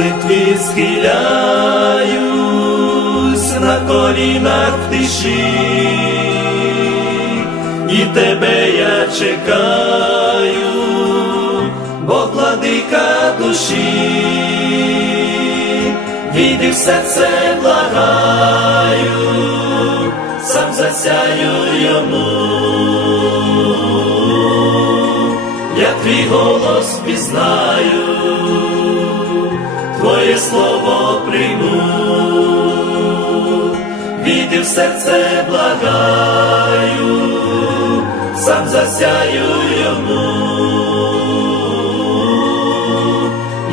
молитві схиляюсь на колінах в тиші, і тебе я чекаю, Бог владика душі, війди в серце благаю, сам засяю йому. Я твій голос пізнаю, Твоє слово прийму, війди в серце благаю, сам засяю йому,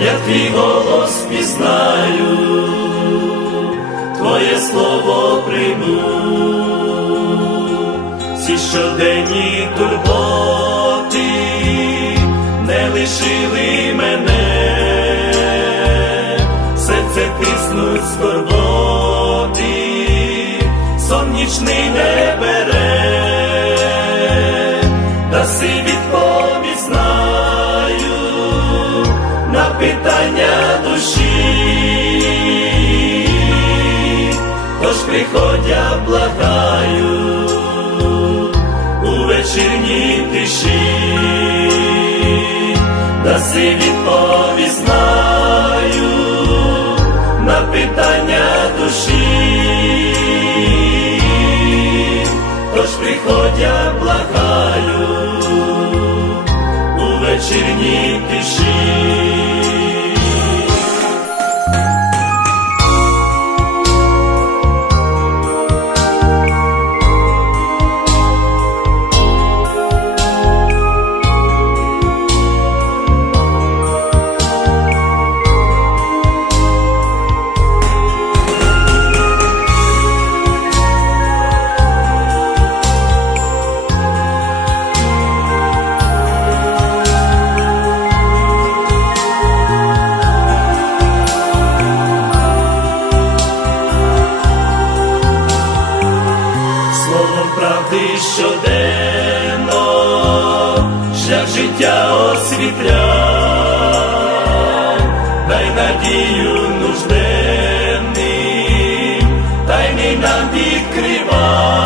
я твій голос пізнаю, Твоє слово прийму, всі щоденні турботи не лишили мене, скорботи, сон не бере, даси відповідь знаю на питання душі, тож приходь, я благаю у вечірній тиші, даси відповідь знаю вечірній тиші. просвітляй, дай надію нужденним, дай мій нам відкривай.